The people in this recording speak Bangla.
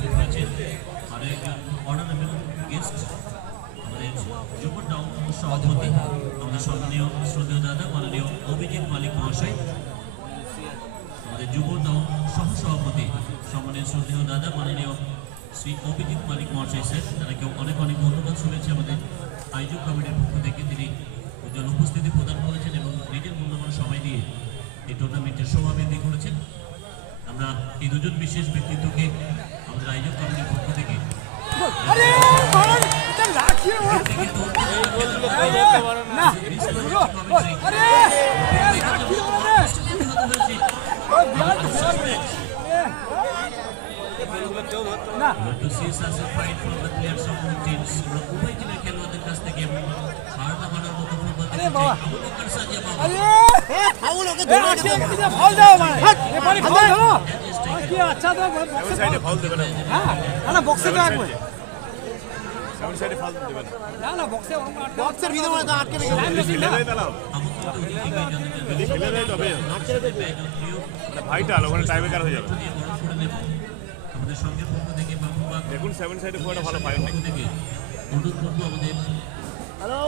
উপস্থিত হয়েছে আরো একজন অনারেবল গেস্ট, আমাদের যুব টাউন সভাপতি, আমাদের সম্মানীয় শ্রদ্ধেয় দাদা মাননীয় অভিজিৎ মালিক মহাশয়, আমাদের যুব টাউন সহসভাপতি সম্মানীয় শ্রদ্ধেয় দাদা মাননীয় শ্রী অভিজিৎ মালিক মহাশয় স্যার, তাদেরকে অনেক অনেক ধন্যবাদ শুনেছি আমাদের আয়োজক কমিটির পক্ষ থেকে। তিনি উজ্জ্বল উপস্থিতি প্রদান করেছেন এবং নিজের মূল্যবান সময় দিয়ে এই টুর্নামেন্টের সভাপতি করেছেন। আমরা এই দুজন বিশেষ ব্যক্তিত্বকে আমাদের আয়োজক কমিটির পক্ষ থেকে খেলোয়াড়দের কাছ থেকে হারনা মানার মতো ভাইটাল ওখানে টাইব্রেকার হয়ে যাবে। আমাদের সঙ্গে পক্ষ থেকে দেখুন 7 সাইডে পুরোটা ভালো পাই থেকে অনুরোধ করবো আমাদের